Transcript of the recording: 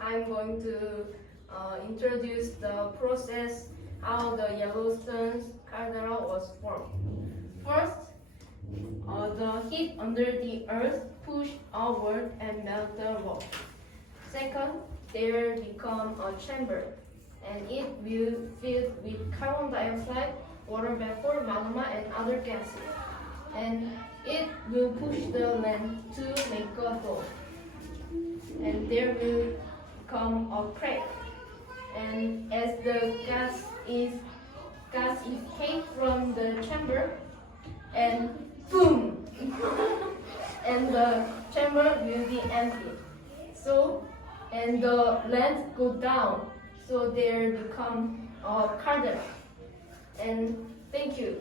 I'm going to introduce the process how the Yellowstone's caldera was formed. First, the heat under the earth pushed outward and melt the rock. Second, there become a chamber, and it will fill with carbon dioxide, water vapor, magma, and other gases. And it will push the land to make a hole. And there will come a crack. And as the gas is escaped from the chamber, and boom, and the chamber will be empty. So, and the land go down. So there become a caldera. And thank you.